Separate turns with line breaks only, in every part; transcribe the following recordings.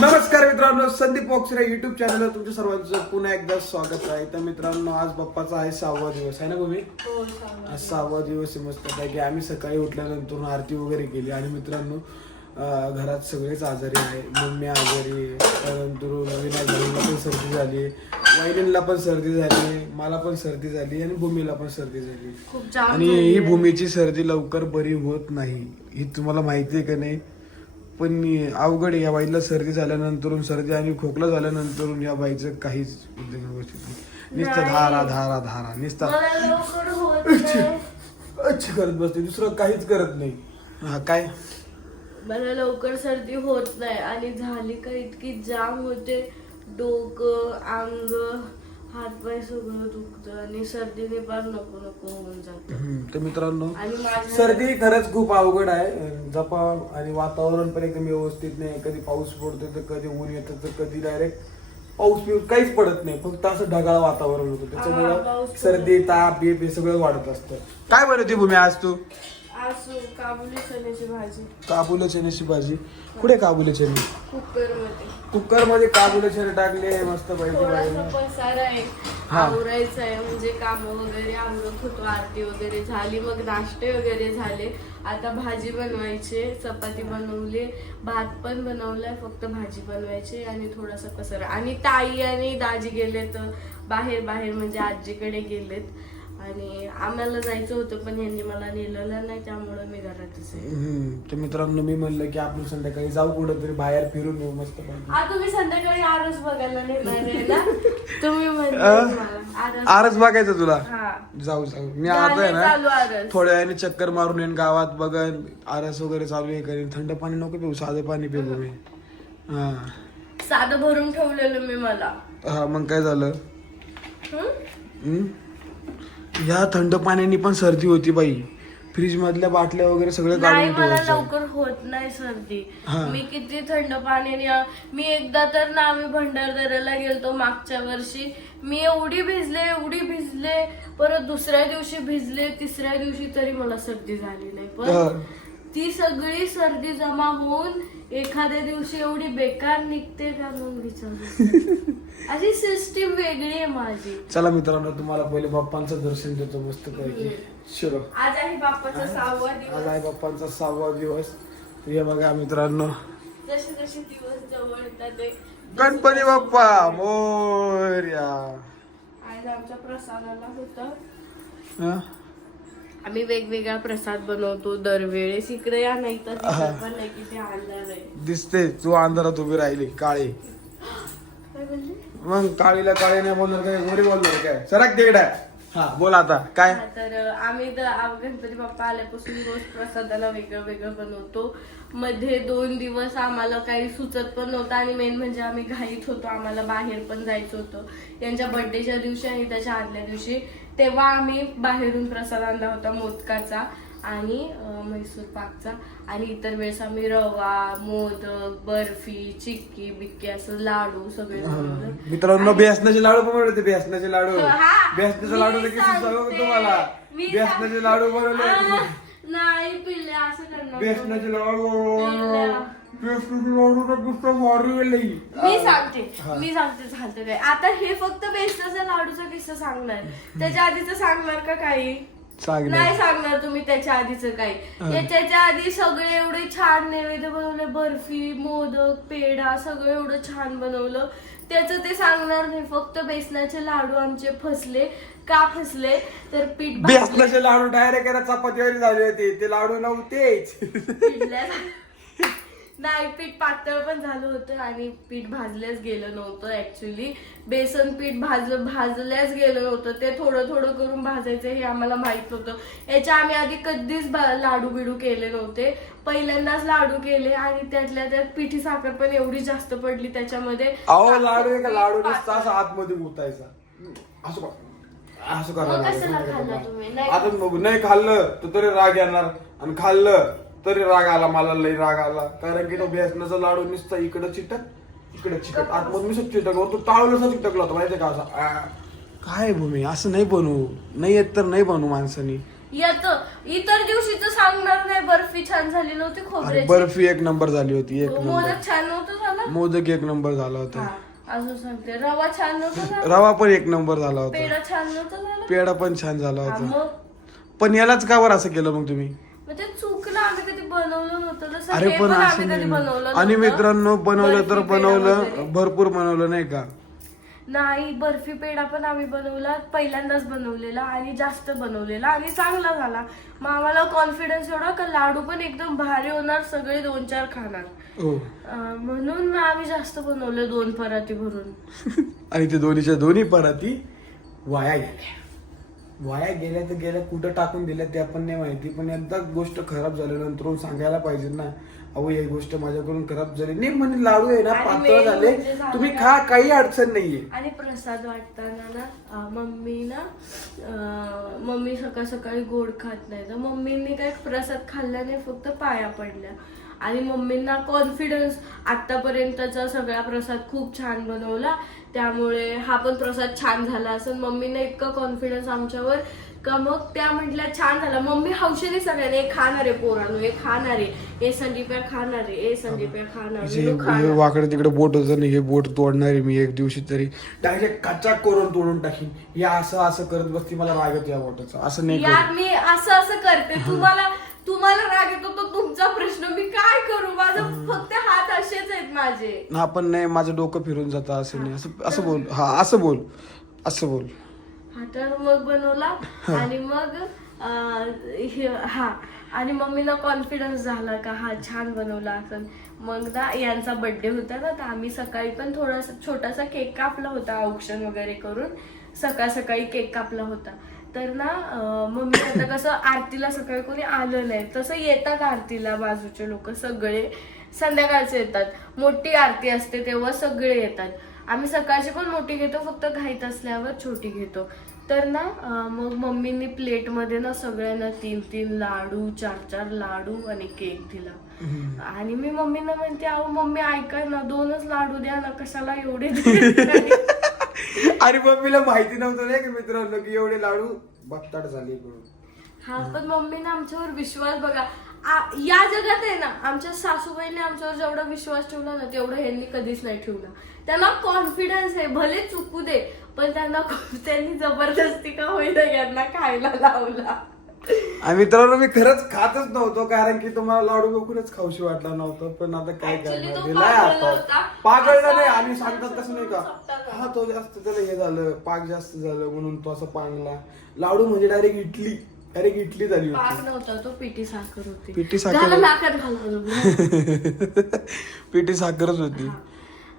नमस्कार मित्रांनो संदीप बॉक्सरे युट्यूब चॅनलवर तुमच्या सर्वांचं पुन्हा एकदा स्वागत आहे. तर मित्रांनो आज बाप्पाचा आहे सहावा दिवस आहे ना गोबी आज सहावा दिवस आहे मस्त की आम्ही सकाळी उठल्यानंतर आरती वगैरे केली. आणि मित्रांनो घरात सगळेच आजारी आहे. मम्मी आजारी आहे. त्यानंतर नवीन भाईला पण सर्दी झाली वैलीनला पण सर्दी झाली मला पण सर्दी झाली आणि भूमीला पण सर्दी झाली आणि ही. भूमीची सर्दी लवकर बरी होत नाही. ही तुम्हाला माहिती आहे का नाही? पण अवघड या बाईला सर्दी झाल्यानंतर सर्दी आणि खोकला झाल्यानंतर या बाईचं काहीच उद्योग व्यवस्थित नाही. नुसतं. धारा धारा धारा नुसता. अच्छा करत बसते. दुसरं काहीच करत नाही. हा काय?
मला लवकर सर्दी होत नाही आणि झाली का इतकी जाम होते. डोकं अंग हातपाय सगळं दुखतं. आणि सर्दीने पण नको नको होऊन जातं.
हम्म, तर मित्रांनो
आणि माझ्या
सर्दी खरंच खूप अवघड आहे. जपा आणि वातावरण पण एकदम व्यवस्थित नाही. कधी पाऊस पडतो तर कधी ऊन येतं तर कधी डायरेक्ट पाऊस बिऊस काहीच पडत नाही. फक्त असं ढगाळ वातावरण होतं.
हा,
त्याच्यामुळं
पाऊस
सर्दी ताप बीप हे सगळं वाढत असतं. काय बनवते भूमी आज तू?
आज काबुली चण्याची भाजी.
काबुले चण्याची भाजी. कुठे काबुले चणे? कुकरमध्ये कुकरमध्ये काबुले चणे टाकले मस्त पाहिजे
थोडासा पसारा आहे.
हा.
आवरायचं आहे म्हणजे काम वगैरे आवरत होतो आरती वगैरे झाली मग नाश्ते वगैरे झाले. आता भाजी बनवायची चपाती बनवली भात पण बनवलाय फक्त भाजी बनवायची आणि थोडासा पसारा आणि ताई आणि दाजी गेलेत बाहेर बाहेर म्हणजे आजीकडे गेलेत. आणि आम्हाला जायचं होतं पण यांनी मला नेलेलं नाही त्यामुळं मी घरातच आहे.
हम्म, तर मित्रांनो मी म्हणलं की आपण संध्याकाळी जाऊ कुठं तरी बाहेर फिरून येऊ मस्त
आ तुम्ही संध्याकाळी आरस बघायला नेणार आहे ना तुम्ही म्हणले? मला आरस
आरच बघायचं तुला?
हा.
जाऊ जाऊ. मी आता आहे
चालू
ना
आरस.
थोड्या वेळाने चक्कर मारून येईन गावात बघन आरस वगैरे चालू आहे करीन. थंड पाणी नको पिऊ साधं पाणी पिऊ मी. हा.
साधं भरून ठेवलेलं मी मला.
हा मग काय झालं? हम्म? ह्या थंड पाण्याने पण सर्दी होती बाई. फ्रीज मधल्या बाटल्या वगैरे सगळं
नाही
काढून
मला
ठेवायचं.
लवकर होत नाही सर्दी.
हा.
मी किती थंड पाण्याने मी एकदा तर ना आम्ही भंडारदऱ्याला गेलतो मागच्या वर्षी. मी एवढी भिजले एवढी भिजले. परत दुसऱ्या दिवशी भिजले तिसऱ्या दिवशी तरी मला सर्दी झाली नाही.
हा.
पण ती सगळी सर्दी जमा होऊन एखाद्या दिवशी एवढी बेकार निघते का म्हणून विचारलं अशी सिस्टीम वेगळी आहे माझी.
चला मित्रांनो तुम्हाला पहिले बाप्पांचं दर्शन देतो मस्त पैकी. शिरो
आज आहे बाप्पाचा सहावा
आज
दिवस
आहे बाप्पांचा सहावा दिवस. हे बघा मित्रांनो.
जसे जसे दिवस जवळ येतात
गणपती बाप्पा मोर्या.
आज आमच्या प्रसादाला होतं? आम्ही वेगवेगळा प्रसाद बनवतो दरवेळेस इकडे या नाही तर तिकडे पण नाही की आहे.
दिसते तू अंधारात उभी राहिली काळी.
काय बोलली?
मग काळीला काळी नाही बोलणार काय गोरी बोलणार काय? सरक तिकडे. हा. बोल आता काय?
हा, तर अ, आम्ही द- गणपती बाप्पा आल्यापासून रोज प्रसादाला वेगळं वेगळं बनवतो. मध्ये दोन दिवस आम्हाला काही सुचत पण नव्हतं आणि मेन म्हणजे आम्ही घाईत होतो आम्हाला बाहेर पण जायचं होतं. यांच्या बर्थडेच्या दिवशी आणि त्याच्या आदल्या दिवशी तेव्हा आम्ही बाहेरून प्रसाद आणला होता मोदकाचा आणि म्हैसूर पाकचा. आणि इतर वेळेस आम्ही रवा मोदक बर्फी चिक्की बिक्की असं लाडू सगळे.
मित्रांनो बेसनाचे लाडू पण बनवले बेसनाचे लाडू. बेसनाचे लाडू. तुम्हाला. बेसनाचे. लाडू बनवले
नाही पिल्ले असं करणार
बेसनाचे लाडू. नुसतं लई.
मी सांगते मी सांगते झालं काय आता हे फक्त बेसनाचा लाडूचा किस्सा सांगणार. त्याच्या आधीच सांगणार का काही. नाही सांगणार तुम्ही त्याच्या आधीच काही. त्याच्या आधी सगळे एवढे छान नैवेद्य बनवले. बर्फी मोदक पेढा सगळं एवढं छान बनवलं. त्याचं ते सांगणार नाही. फक्त बेसनाचे लाडू आमचे फसले. का फसले? तर पीठ
बेसनाचे लाडू डायरेक्ट चपातीवर झाले होते. ते लाडू नव्हतेच.
पिडल्या नाही पीठ पातळ पण झालं होतं आणि पीठ भाजल्याच गेलं नव्हतं ऍक्च्युली बेसन पीठ भाज भाजल्याच गेलं नव्हतं ते थोडं थोडं करून भाजायचं हे आम्हाला माहीत होतं याच्या आम्ही आधी कधीच लाडू बिडू केले नव्हते. पहिल्यांदाच लाडू केले आणि त्यातल्या त्यात पिठी साखर पण एवढी जास्त पडली त्याच्यामध्ये.
अहो लाडू एका लाडू नसता असं आतमध्ये गुतायचा. असं कर. असं
मग कशाला
लागेल.
खाल्ला तुम्ही? नाही
आता नाही खाल्लं तर तरी राग येणार. आणि खाल्लं. तरी राग आला मला लई राग आला. कारण की तो बेसनाचा लाडू नुसता इकडं चिटक इकडे चिकट आतमध्ये मी चिटक तो टाळून चिटकला होता माहितीये का असा? आ. काय भूमी असं नाही बनवू नाही येत तर नाही बनवू माणसानी.
येत. इतर दिवशी तर सांगणार नाही बर्फी छान झाली नव्हती
अरे
खोबऱ्याची
बर्फी एक नंबर झाली होती एक नंबर.
मोदक छान नव्हतं झालं?
मोदक एक नंबर झाला होता.
अजून सांगते. रवा छान नव्हतं झालं?
रवा पण एक नंबर झाला होता.
पेढा छान नव्हतं झालं?
पेढा पण छान झाला
हा,
होता
मग?
पण यालाच का बरं असं केलं मग तुम्ही?
मग ते चुकलं. बनवलं तसं
अरे पण असं
कधी बनवलं.
आणि
नव्हतं.
मित्रांनो बनवलं तर
बर्फी पेढा
बनवलं. भरपूर बनवलं नाही का?
नाही बर्फी पेढा पण आम्ही बनवला पहिल्यांदाच बनवलेला आणि जास्त बनवलेला आणि चांगला झाला. मग आम्हाला कॉन्फिडन्स एवढा का लाडू पण एकदम भारी होणार सगळे दोन चार खाणार.
हो.
अं, म्हणून मग आम्ही जास्त बनवले दोन पराती भरून.
आणि ते दोन्हीच्या दोन्ही पराती वाया गेल्या. वाया गेल्या तर गेल्या कुठं टाकून दिल्या ते आपण नाही माहिती. पण एकदा गोष्ट खराब झाल्यानंतर सांगायला पाहिजे ना अहो ही गोष्ट माझ्याकडून खराब झाली. नाही म्हणजे लाडू आहे ना
आणि
पातळ
main
झाले.
म्हणजे
तुम्ही खा काही अडचण नाहीये.
आणि प्रसाद वाटताना ना अं, मम्मी ना अं, मम्मी सकाळ सकाळी गोड खात नाही. तर मम्मींनी काय प्रसाद खाल्ला नाही फक्त पाया पडल्या. आणि मम्मींना कॉन्फिडन्स आतापर्यंतचा सगळा प्रसाद खूप छान बनवला. त्यामुळे हा पण प्रसाद छान झाला असं मम्मीने इतका कॉन्फिडन्स आमच्यावर का मग त्या म्हटल्या छान झाला. मम्मी हौशेने सगळ्याने हे खाणार आहे पोरांनो हे खाणार आहे हे संदीप्या खाणार आहे हे संदीप्या खाणार.
वाकडे तिकडे बोट होतं हे बोट तोडणार आहे मी एक दिवशी तरी डायरेक्ट कच्चा करून तोडून टाकीन. या असं असं करत बसती मला रागत या बोटाचा. असं नाही
यार मी असं असं करते. तुम्हाला तुम्हाला राग येतो तो तुमचा प्रश्न मी काय करू? माझं फक्त हात असेच आहेत माझे.
हा पण नाही माझं डोकं फिरून जातं असं नाही. असं असं बोल. हा असं बोल. असं बोल.
हा तर मग बनवला आणि मग अं, हे- हा. आणि मम्मीला कॉन्फिडन्स झाला का हा छान बनवला असं. मग ना यांचा बर्थडे होता ना तर आम्ही सकाळी पण थोडासा छोटासा केक कापला होता औक्षण वगैरे करून. सकाळ सकाळी केक कापला होता. तर ना मम्मी आता कसं आरतीला सकाळी कोणी आलं नाही. तसं येतात आरतीला बाजूचे लोक सगळे संध्याकाळचे येतात. मोठी आरती असते तेव्हा सगळे येतात. आम्ही सकाळची पण मोठी घेतो फक्त घाईत असल्यावर छोटी घेतो. तर ना मग मम्मीनी प्लेटमध्ये ना सगळ्यांना तीन तीन लाडू चार चार लाडू आणि केक दिला. आणि मी मम्मीना म्हणते अहो मम्मी ऐका ना दोनच लाडू द्या ना कशाला एवढे
अरे मम्मीला माहिती नव्हतं नाही की मित्रांनो की एवढे लाडू बत्ताड झाले
हा पण मम्मीने आमच्यावर विश्वास बघा. आ- या जगात आहे ना आमच्या सासूबाईने आमच्यावर जेवढा विश्वास ठेवला ना तेवढं ह्यांनी कधीच नाही ठेवला. त्यांना कॉन्फिडन्स आहे भले चुकू दे पण त्यांना त्यांनी जबरदस्ती का होईना यांना खायला लावला.
आणि मित्रांनो मी खरंच खातच नव्हतो कारण की तुम्हाला लाडू बघूनच खाऊशी वाटला नव्हतं पण आता काय
Actually
करणार?
तो
दिलाय
पागळला
आता.
होता.
पागळला
असा
नाही आणि
असा
सांगतात कसं नाही का? हा तो जास्त त्याला हे झालं पाक जास्त झालं म्हणून तो असं पांगला. लाडू म्हणजे डायरेक्ट इडली. डायरेक्ट इडली झाली
पाक
होती
नव्हता तो पिठी साखर होती.
पिठी साखर होती.
नाकात
पिठी साखरच होती.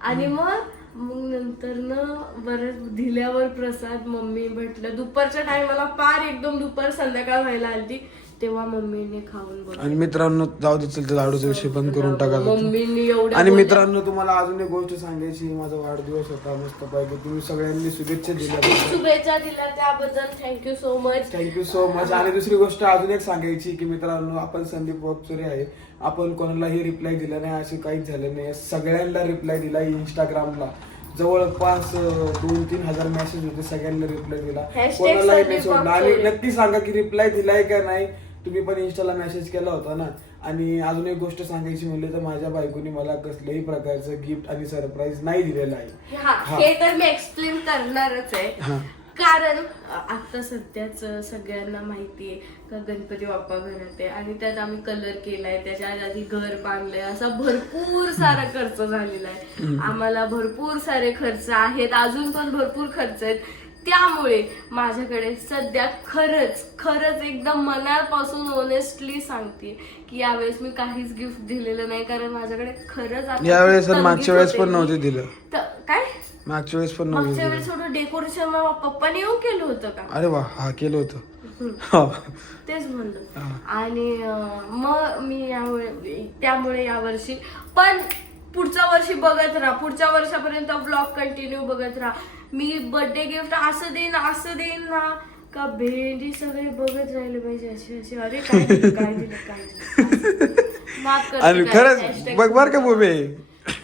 आणि मग? मग नंतर न बरं दिल्यावर प्रसाद मम्मी म्हटलं दुपारच्या टायमाला पार एकदम दुपार संध्याकाळ व्हायला आली तेव्हा मम्मीने खाऊन बघ
आणि मित्रांनो जाऊ दे चल लाडूचा विषय बंद करून टाकायचा
मम्मीने एवढ्या
आणि. मित्रांनो तुम्हाला अजून एक गोष्ट सांगायची माझा वाढदिवस होता मस्त पाहिजे तुम्ही सगळ्यांनी शुभेच्छा दिल्या.
शुभेच्छा दिल्या त्याबद्दल. Thank you so much
thank you so much आणि दुसरी गोष्ट अजून एक सांगायची की मित्रांनो आपण संदीप वाकचोरे आहे आपण कोणालाही रिप्लाय दिला नाही असे काहीच झालं नाही. सगळ्यांना रिप्लाय दिला इंस्टाग्रामला जवळपास दोन तीन हजार मेसेज होते सगळ्यांना रिप्लाय दिला. कोणालाही नाही सोडला. आणि. नक्की सांगा की रिप्लाय दिलाय का नाही. तुम्ही पण इंस्टाला मेसेज केला होता ना. आणि अजून एक गोष्ट सांगायची म्हणली तर माझ्या बायकोनी मला कसल्याही प्रकारचं गिफ्ट आणि सरप्राईज नाही दिलेलं आहे.
हा तर मी एक्सप्लेन करणारच आहे. कारण आता सध्याच सगळ्यांना माहितीये का गणपती बाप्पा घरात आहे आणि त्यात आम्ही कलर केलाय त्याच्या आधी घर बांधलंय असा भरपूर सारा खर्च झालेला आहे. आम्हाला भरपूर सारे खर्च आहेत अजून पण भरपूर खर्च आहेत. त्यामुळे माझ्याकडे सध्या खरंच खरंच एकदम मनापासून ऑनेस्टली सांगते की यावेळेस मी काहीच गिफ्ट दिलेलं नाही कारण माझ्याकडे खरंच आता
यावेळेस मागच्या वेळेस पण
होते.
नव्हते
मी.
दिलं.
तर- काय?
मागच्या वेळेस पण नव्हते.
मागच्या वेळेस थोडं डेकोरेशन पप्पाने येऊन केलं होतं का?
अरे वा हा केलं होतं.
तेच म्हणलं. आणि मग मी यावेळी त्यामुळे यावर्षी पण पुढच्या वर्षी बघत राहा. पुढच्या वर्षापर्यंत ब्लॉग कंटिन्यू बघत राहा. मी बर्थडे गिफ्ट असं देईन असं देईन ना का भेंडी सगळे बघत राहिले पाहिजे असे असे. अरे काय दिलं काय दिलं काय दिलं. माफ
खरंच
hashtag
बघ बर का बुबे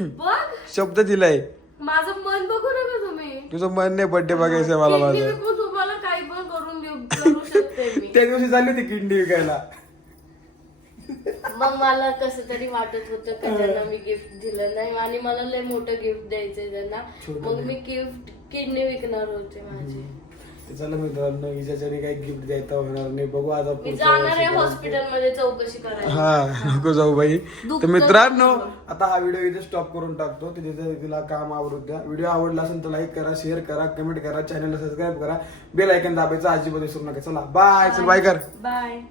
बघ.
शब्द दिलाय.
माझं मन बघू नका तुम्ही.
तुझं मन नाही बर्थडे बघायचं मला
किडनी
माझं.
विकून तुम्हाला काही पण करून देऊ करू शकते मी.
त्या दिवशी झाली होती किडनी विकायला.
मग मला कसं तरी वाटत होतं का त्यांना मी गिफ्ट दिलं नाही आणि मला लय मोठं गिफ्ट द्यायचंय त्यांना. मग. मी गिफ्ट किडनी विकणार होते माझी.
ते चला मित्रांनो हिच्याच्याने काही गिफ्ट द्यायचं होणार नाही. बघू आता
मी
पुढच्या
जाणार आहे
वर्षी
हॉस्पिटलमध्ये चौकशी करायला.
हा नको जाऊ बाई.
दुखतं
तर मित्रांनो. आता हा व्हिडिओ इथे स्टॉप करून टाकतो. तिथे जर तिला काम आवडू द्या व्हिडिओ आवडला असेल तर लाईक करा शेअर करा कमेंट करा चॅनलला सबस्क्राईब करा. बेल ऐकन दाबायचं अजिबात विसरू नका. चला बाय चल बाय कर.
बाय